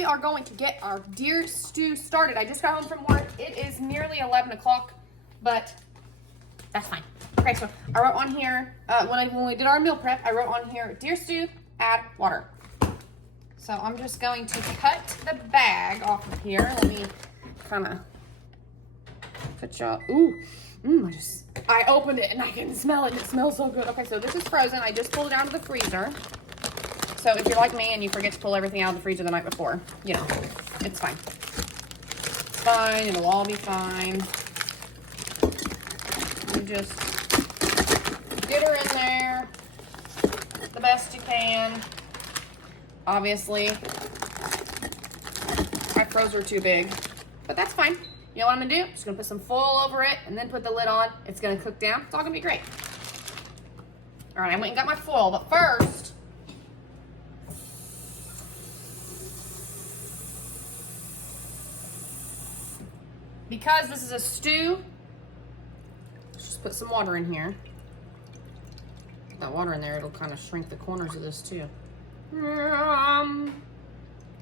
we are going to get our deer stew started. I just got home from work. It is nearly 11 o'clock, but that's fine. Okay, so I wrote on here, when we did our meal prep, I wrote on here, deer stew, add water. So I'm just going to cut the bag off of here. Let me kind of put y'all, I opened it and I can smell it. It smells so good. Okay, so this is frozen. I just pulled it out of the freezer. So if you're like me and you forget to pull everything out of the freezer the night before, you know, it's fine. It's fine. It'll all be fine. You just get her in there the best you can. Obviously, I froze her too big, but that's fine. You know what I'm gonna do? I'm just gonna put some foil over it and then put the lid on. It's gonna cook down. It's all gonna be great. All right, I went and got my foil, but first, because this is a stew, let's just put some water in here. Put that water in there, it'll kind of shrink the corners of this too.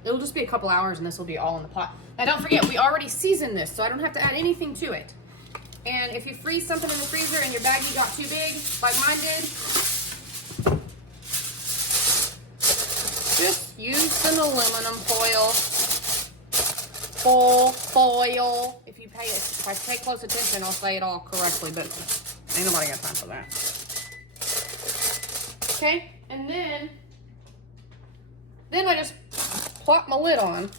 It'll just be a couple hours and this will be all in the pot. Now don't forget, we already seasoned this, so I don't have to add anything to it. And if you freeze something in the freezer and your baggie got too big, like mine did, just use some aluminum foil. Foil. If I pay close attention, I'll say it all correctly, but ain't nobody got time for that. Okay, and then I just plop my lid on.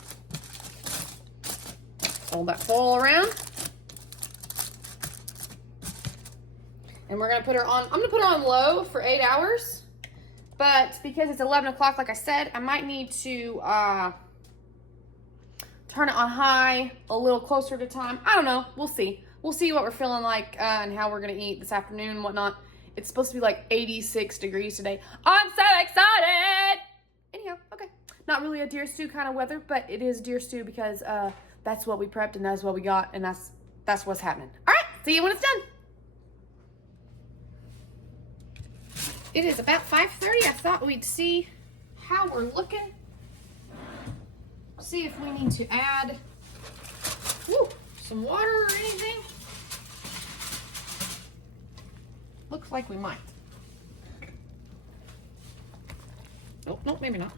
Fold that foil around. And we're gonna put her on, I'm gonna put her on low for 8 hours, but because it's 11 o'clock, like I said, I might need to turn it on high a little closer to time. I don't know. We'll see. We'll see what we're feeling like and how we're going to eat this afternoon and whatnot. It's supposed to be like 86 degrees today. I'm so excited! Anyhow, okay. Not really a deer stew kind of weather, but it is deer stew because that's what we prepped and that's what we got and that's what's happening. All right. See you when it's done. It is about 5:30. I thought we'd see how we're looking. See if we need to add some water or anything. Looks like we might. Nope, maybe not.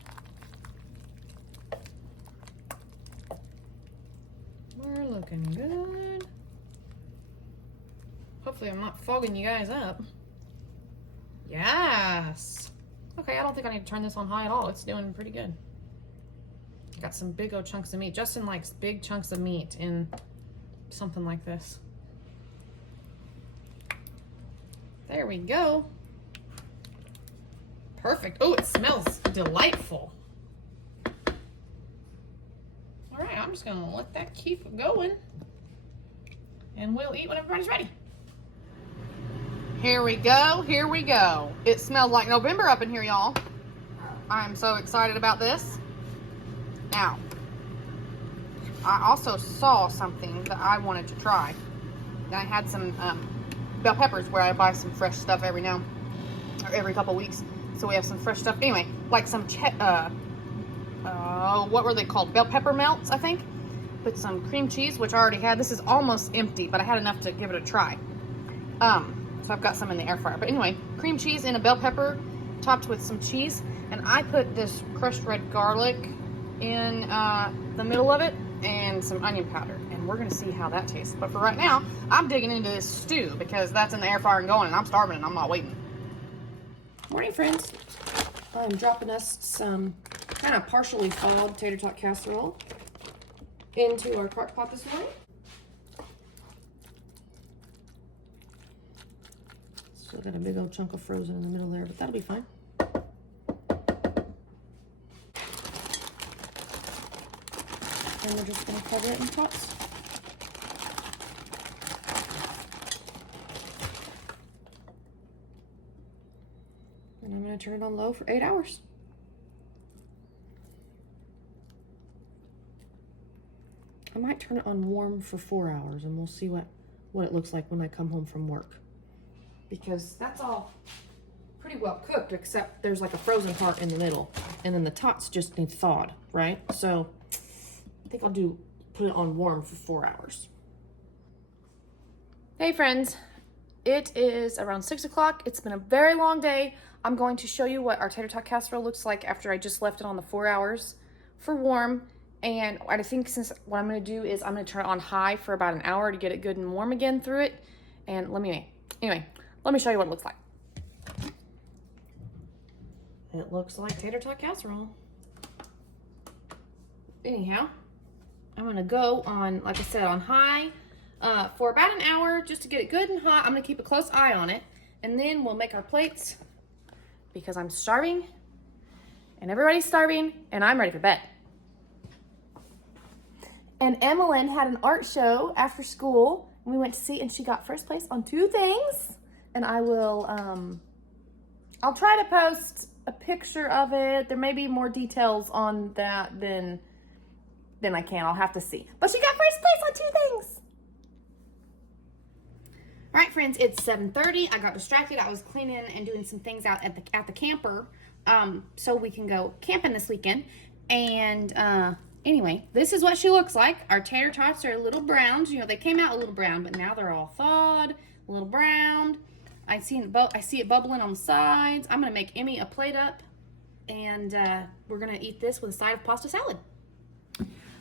We're looking good. Hopefully I'm not fogging you guys up. Yes. Okay, I don't think I need to turn this on high at all. It's doing pretty good. Got some big old chunks of meat. Justin likes big chunks of meat in something like this. There we go. Perfect. Oh, it smells delightful. All right, I'm just gonna let that keep going and we'll eat when everybody's ready. Here we go, here we go. It smells like November up in here, y'all. I'm so excited about this. Now, I also saw something that I wanted to try. I had some bell peppers where I buy some fresh stuff every couple weeks. So we have some fresh stuff. Anyway, like some, what were they called? Bell pepper melts, I think. Put some cream cheese, which I already had. This is almost empty, but I had enough to give it a try. So I've got some in the air fryer. But anyway, cream cheese and a bell pepper topped with some cheese. And I put this crushed red garlic in the middle of it and some onion powder, and we're gonna see how that tastes. But for right now, I'm digging into this stew because that's in the air fryer and going, and I'm starving and I'm not waiting. Morning, friends. I'm dropping us some kind of partially thawed tater tot casserole into our crock pot this morning. Still got a big old chunk of frozen in the middle there, but that'll be fine. And we're just going to cover it in pots. And I'm going to turn it on low for 8 hours. I might turn it on warm for 4 hours and we'll see what it looks like when I come home from work. Because that's all pretty pretty well cooked, except there's like a frozen part in the middle, and then the tops just need thawed, right? So I think I'll put it on warm for 4 hours. Hey friends, it is around 6 o'clock. It's been a very long day. I'm going to show you what our tater tot casserole looks like after I just left it on the 4 hours for warm. And I think since what I'm going to do is I'm going to turn it on high for about an hour to get it good and warm again through it. And anyway, let me show you what it looks like. It looks like tater tot casserole. Anyhow, I'm going to go on, like I said, on high for about an hour just to get it good and hot. I'm going to keep a close eye on it. And then we'll make our plates because I'm starving and everybody's starving and I'm ready for bed. And Emmeline had an art show after school. We went to see, and she got first place on 2 things. And I will, I'll try to post a picture of it. There may be more details on that than I can. I'll have to see. But she got first place on 2 things. All right, friends, it's 7:30. I got distracted. I was cleaning and doing some things out at the camper, so we can go camping this weekend. And anyway, this is what she looks like. Our tater tots are a little browned. You know, they came out a little brown, but now they're all thawed, a little browned. I see it bubbling on the sides. I'm gonna make Emmy a plate up, and we're gonna eat this with a side of pasta salad.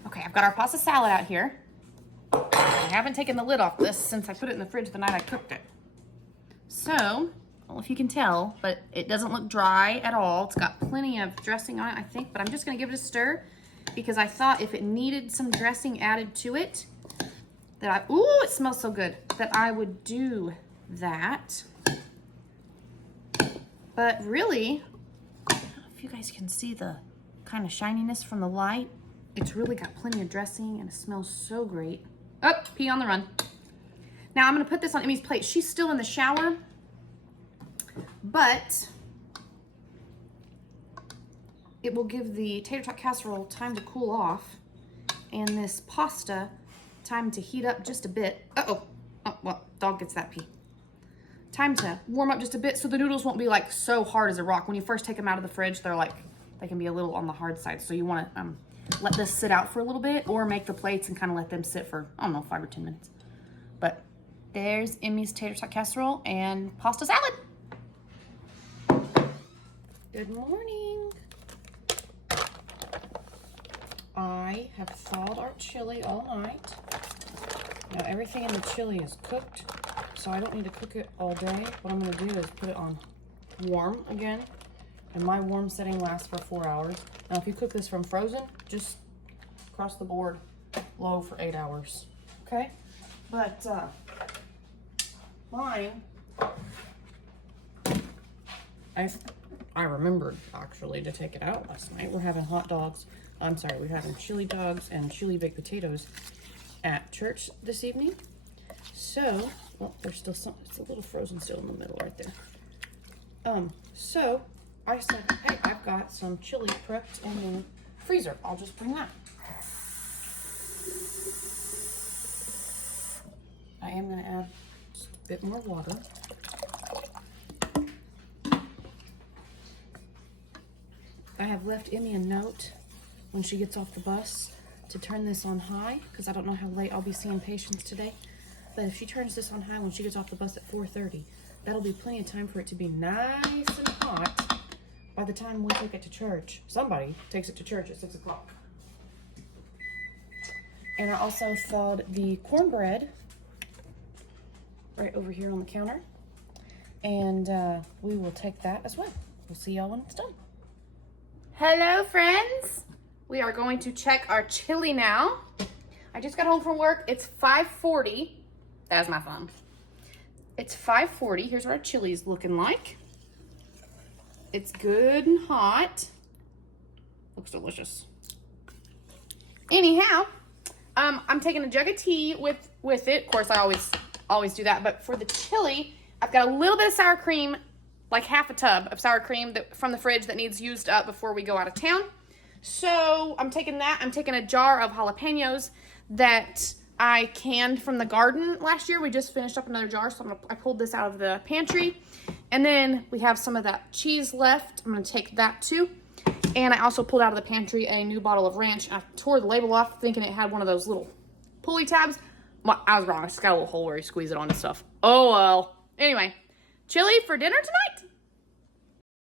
Okay, I've got our pasta salad out here. I haven't taken the lid off this since I put it in the fridge the night I cooked it. So, I don't know if you can tell, but it doesn't look dry at all. It's got plenty of dressing on it, I think, but I'm just gonna give it a stir because I thought if it needed some dressing added to it, ooh, it smells so good, that I would do that. But really, I don't know if you guys can see the kind of shininess from the light. It's really got plenty of dressing and it smells so great. Oh, pee on the run. Now I'm gonna put this on Emmy's plate. She's still in the shower, but it will give the tater tot casserole time to cool off and this pasta time to heat up just a bit. Oh, well, dog gets that pee. Time to warm up just a bit so the noodles won't be like so hard as a rock. When you first take them out of the fridge, they can be a little on the hard side. So you wanna let this sit out for a little bit or make the plates and kind of let them sit for, I don't know, 5 or 10 minutes. But there's Emmy's tater tot casserole and pasta salad. Good morning. I have thawed our chili all night. Now everything in the chili is cooked, so I don't need to cook it all day. What I'm gonna do is put it on warm again. And my warm setting lasts for 4 hours. Now, if you cook this from frozen, just across the board, low for 8 hours, okay? But mine, I remembered actually to take it out last night. We're having we're having chili dogs and chili baked potatoes at church this evening. So, well, there's still it's a little frozen still in the middle right there. So I said, hey, I've got some chili prepped in the freezer. I'll just bring that. I am going to add just a bit more water. I have left Emmy a note when she gets off the bus to turn this on high because I don't know how late I'll be seeing patients today. But if she turns this on high when she gets off the bus at 4:30, that'll be plenty of time for it to be nice and hot. By the time we take it to church, somebody takes it to church at 6 o'clock. And I also thawed the cornbread right over here on the counter. And we will take that as well. We'll see y'all when it's done. Hello, friends. We are going to check our chili now. I just got home from work. It's 5:40. That's my phone. It's 5:40. Here's what our chili's looking like. It's good and hot. Looks delicious. Anyhow, I'm taking a jug of tea with it. Of course, I always do that. But for the chili, I've got a little bit of sour cream, like half a tub of sour cream from the fridge that needs used up before we go out of town. So I'm taking that. I'm taking a jar of jalapenos that I canned from the garden last year. We just finished up another jar, so I pulled this out of the pantry. And then we have some of that cheese left. I'm gonna take that too. And I also pulled out of the pantry a new bottle of ranch. I tore the label off thinking it had one of those little pulley tabs. Well, I was wrong. It's got a little hole where you squeeze it on and stuff. Oh well. Anyway, chili for dinner tonight.